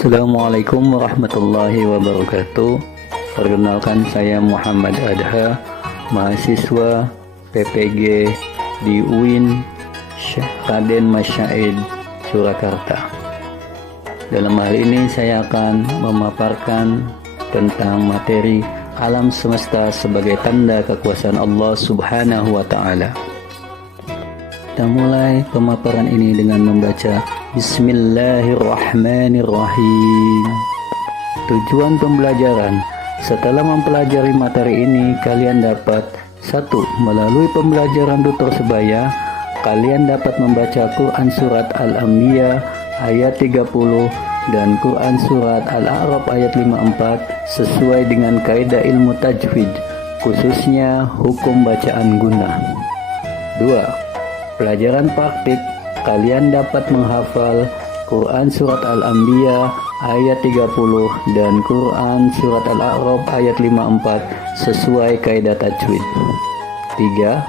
Assalamualaikum warahmatullahi wabarakatuh. Perkenalkan, saya Muhammad Adha, mahasiswa PPG di UIN Raden Mas Said, Surakarta. Dalam hal ini saya akan memaparkan tentang materi alam semesta sebagai tanda kekuasaan Allah Subhanahu wa Ta'ala. Kita mulai pemaparan ini dengan membaca Bismillahirrahmanirrahim. Tujuan pembelajaran: setelah mempelajari materi ini, kalian dapat 1. Melalui pembelajaran tutor sebaya, kalian dapat membaca Quran Surat Al-Anbiya ayat 30 dan Quran Surat Al-A'raf ayat 54 sesuai dengan kaidah ilmu tajwid, khususnya hukum bacaan guna. 2. Pelajaran praktik: kalian dapat menghafal Quran Surat Al-Anbiya ayat 30 dan Quran Surat Al-A'raf ayat 54 sesuai kaidah tajwid. 3.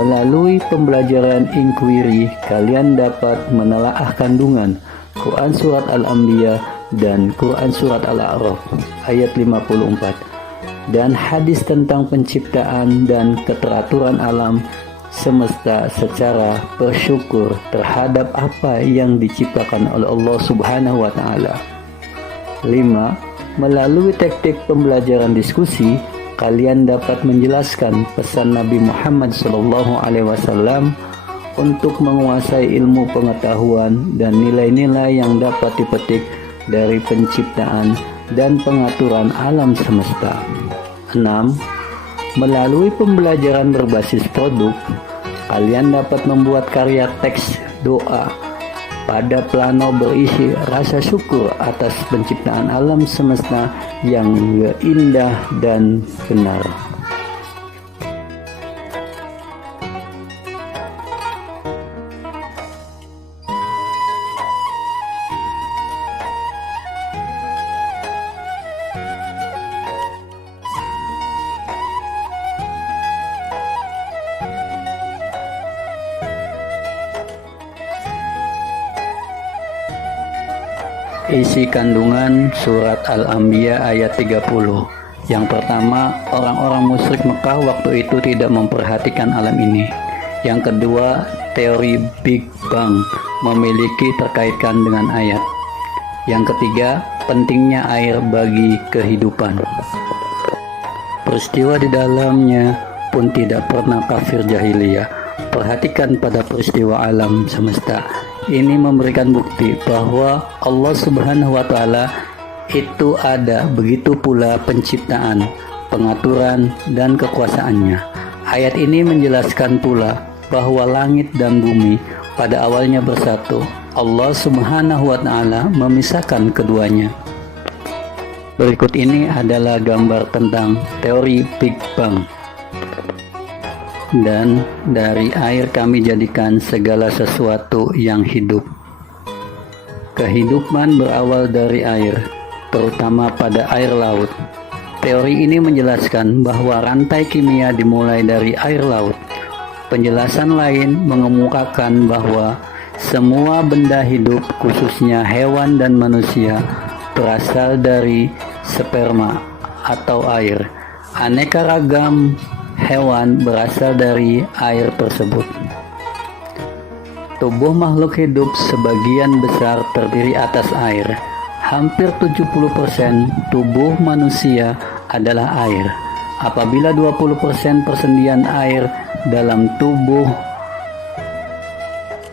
Melalui pembelajaran inquiry, kalian dapat menelaah kandungan Quran Surat Al-Anbiya dan Quran Surat Al-A'raf ayat 54 dan hadis tentang penciptaan dan keteraturan alam semesta secara bersyukur terhadap apa yang diciptakan oleh Allah Subhanahu wa Ta'ala. 5. Melalui teknik pembelajaran diskusi, kalian dapat menjelaskan pesan Nabi Muhammad SAW untuk menguasai ilmu pengetahuan dan nilai-nilai yang dapat dipetik dari penciptaan dan pengaturan alam semesta. 6. Melalui pembelajaran berbasis produk, kalian dapat membuat karya teks doa pada plano berisi rasa syukur atas penciptaan alam semesta yang indah dan benar. Isi kandungan Surat Al-Anbiya ayat 30. Yang pertama, orang-orang musyrik Mekah waktu itu tidak memperhatikan alam ini. Yang kedua, teori Big Bang memiliki terkaitkan dengan ayat. Yang ketiga, pentingnya air bagi kehidupan. Peristiwa di dalamnya pun tidak pernah kafir jahiliyah. Perhatikan pada peristiwa alam semesta. Ini memberikan bukti bahwa Allah Subhanahu wa Ta'ala itu ada, begitu pula penciptaan, pengaturan, dan kekuasaannya. Ayat ini menjelaskan pula bahwa langit dan bumi pada awalnya bersatu. Allah Subhanahu wa Ta'ala memisahkan keduanya. Berikut ini adalah gambar tentang teori Big Bang. Dan dari air kami jadikan segala sesuatu yang hidup. Kehidupan berawal dari air, terutama pada air laut. Teori ini menjelaskan bahwa rantai kimia dimulai dari air laut. Penjelasan lain mengemukakan bahwa semua benda hidup, khususnya hewan dan manusia, berasal dari sperma atau air. Aneka ragam hewan berasal dari air tersebut. Tubuh makhluk hidup sebagian besar terdiri atas air. Hampir 70% tubuh manusia adalah air. Apabila 20% persendian air dalam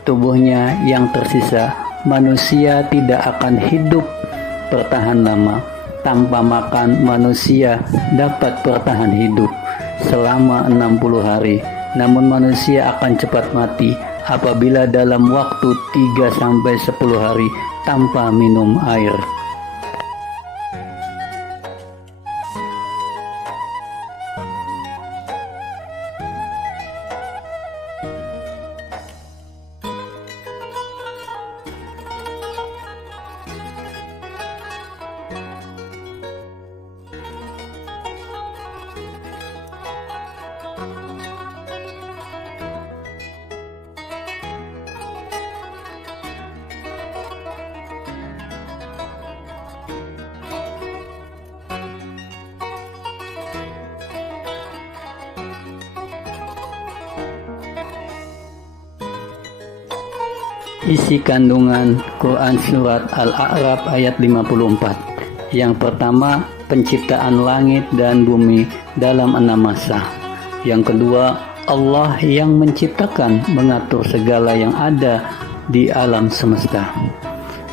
tubuhnya yang tersisa, manusia tidak akan hidup bertahan lama. Tanpa makan, manusia dapat bertahan hidup selama 60 hari. Namun manusia akan cepat mati apabila dalam waktu 3-10 hari tanpa minum air. Isi kandungan Quran Surat Al-A'raf ayat 54. Yang pertama, penciptaan langit dan bumi dalam 6 masa. Yang kedua, Allah yang menciptakan, mengatur segala yang ada di alam semesta.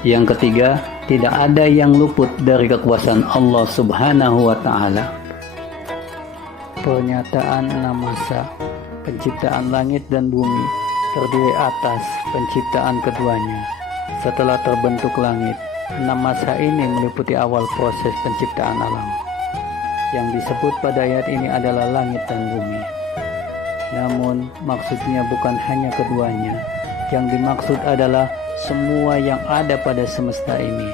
Yang ketiga, tidak ada yang luput dari kekuasaan Allah Subhanahu wa Ta'ala. Pernyataan 6 masa. Penciptaan langit dan bumi terdiri atas penciptaan keduanya. Setelah terbentuk langit, 6 masa ini meliputi awal proses penciptaan alam. Yang disebut pada ayat ini adalah langit dan bumi. Namun maksudnya bukan hanya keduanya. Yang dimaksud adalah semua yang ada pada semesta ini.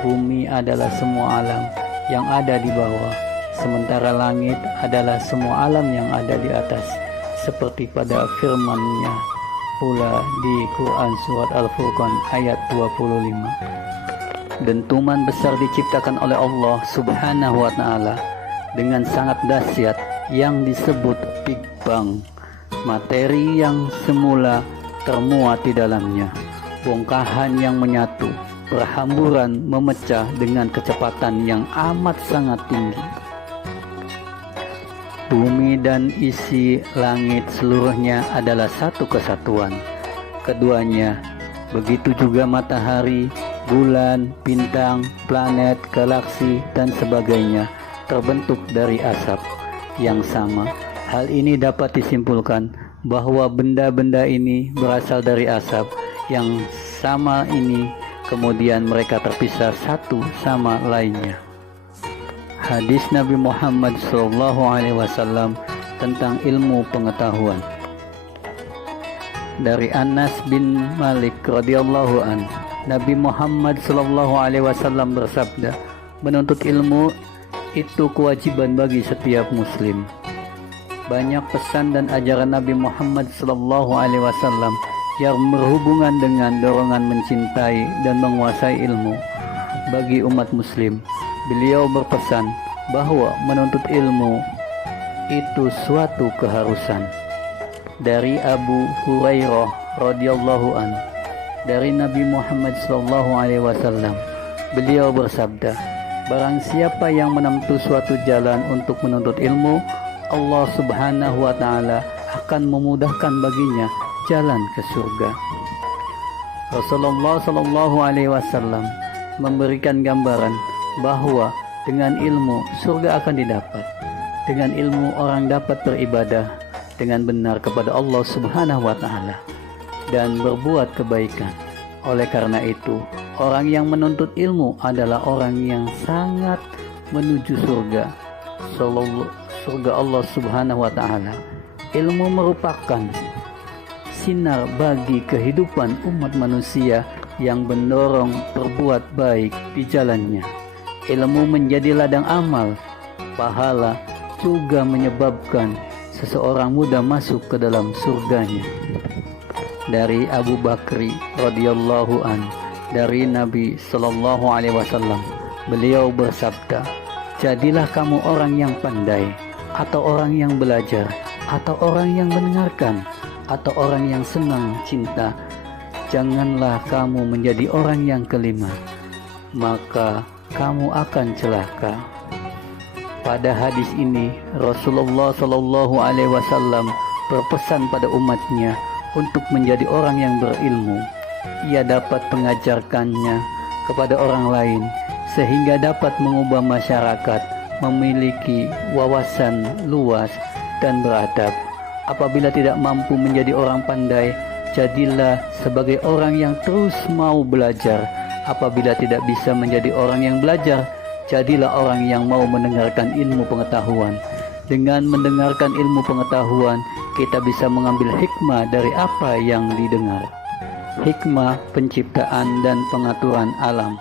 Bumi adalah semua alam yang ada di bawah, sementara langit adalah semua alam yang ada di atas, seperti pada firman-Nya pula di Quran Surat Al-Furqan ayat 25. Dentuman besar diciptakan oleh Allah Subhanahu wa Ta'ala dengan sangat dahsyat yang disebut Big Bang. Materi yang semula termuat di dalamnya, bongkahan yang menyatu, perhamburan memecah dengan kecepatan yang amat sangat tinggi. Bumi dan isi langit seluruhnya adalah satu kesatuan. Keduanya, begitu juga matahari, bulan, bintang, planet, galaksi, dan sebagainya terbentuk dari asap yang sama. Hal ini dapat disimpulkan bahwa benda-benda ini berasal dari asap yang sama ini, kemudian mereka terpisah satu sama lainnya. Hadis Nabi Muhammad SAW tentang ilmu pengetahuan. Dari Anas bin Malik radhiyallahu an, Nabi Muhammad SAW bersabda, menuntut ilmu itu kewajiban bagi setiap muslim. Banyak pesan dan ajaran Nabi Muhammad SAW yang berhubungan dengan dorongan mencintai dan menguasai ilmu bagi umat muslim. Beliau berpesan bahwa menuntut ilmu itu suatu keharusan. Dari Abu Hurairah radhiyallahu an, dari Nabi Muhammad SAW, beliau bersabda, barang siapa yang menempuh suatu jalan untuk menuntut ilmu, Allah Subhanahu wa Ta'ala akan memudahkan baginya jalan ke surga. Rasulullah SAW memberikan gambaran bahwa dengan ilmu surga akan didapat. Dengan ilmu orang dapat beribadah dengan benar kepada Allah Subhanahu wa Ta'ala dan berbuat kebaikan. Oleh karena itu, orang yang menuntut ilmu adalah orang yang sangat menuju surga. Surga Allah Subhanahu wa Ta'ala. Ilmu merupakan sinar bagi kehidupan umat manusia yang mendorong berbuat baik di jalannya. Ilmu menjadi ladang amal, pahala, juga menyebabkan seseorang mudah masuk ke dalam surganya. Dari Abu Bakri radhiyallahu an, dari Nabi sallallahu alaihi wasallam, beliau bersabda, jadilah kamu orang yang pandai, atau orang yang belajar, atau orang yang mendengarkan, atau orang yang senang cinta. Janganlah kamu menjadi orang yang kelima, maka kamu akan celaka. Pada hadis ini, Rasulullah Shallallahu Alaihi Wasallam berpesan pada umatnya untuk menjadi orang yang berilmu. Ia dapat mengajarkannya kepada orang lain sehingga dapat mengubah masyarakat memiliki wawasan luas dan beradab. Apabila tidak mampu menjadi orang pandai, jadilah sebagai orang yang terus mau belajar. Apabila tidak bisa menjadi orang yang belajar, jadilah orang yang mau mendengarkan ilmu pengetahuan. Dengan mendengarkan ilmu pengetahuan, kita bisa mengambil hikmah dari apa yang didengar. Hikmah penciptaan dan pengaturan alam.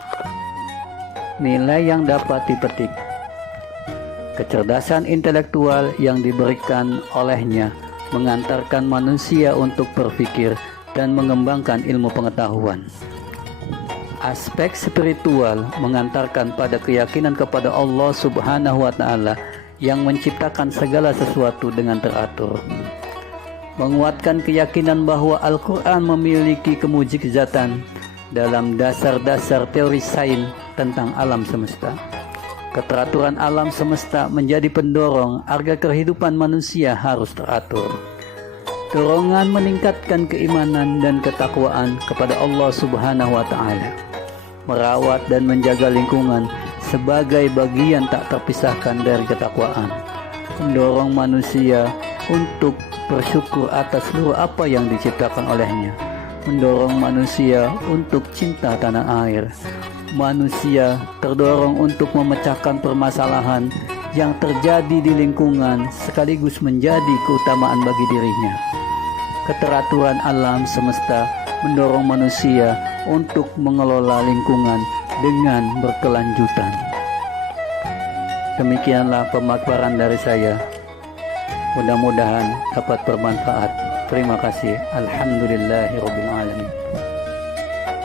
Nilai yang dapat dipetik. Kecerdasan intelektual yang diberikan olehnya mengantarkan manusia untuk berpikir dan mengembangkan ilmu pengetahuan. Aspek spiritual mengantarkan pada keyakinan kepada Allah Subhanahu wa Ta'ala yang menciptakan segala sesuatu dengan teratur. menguatkan keyakinan bahwa Al-Quran memiliki kemujizatan dalam dasar-dasar teori sains tentang alam semesta. Keteraturan alam semesta menjadi pendorong agar kehidupan manusia harus teratur. Dorongan meningkatkan keimanan dan ketakwaan kepada Allah Subhanahu wa Ta'ala. Merawat dan menjaga lingkungan sebagai bagian tak terpisahkan dari ketakwaan. Mendorong manusia untuk bersyukur atas seluruh apa yang diciptakan olehnya. Mendorong manusia untuk cinta tanah air. Manusia terdorong untuk memecahkan permasalahan yang terjadi di lingkungan sekaligus menjadi keutamaan bagi dirinya. Keteraturan alam semesta mendorong manusia untuk mengelola lingkungan dengan berkelanjutan. Demikianlah pemaparan dari saya. Mudah-mudahan dapat bermanfaat. Terima kasih. Alhamdulillahirabbil alamin.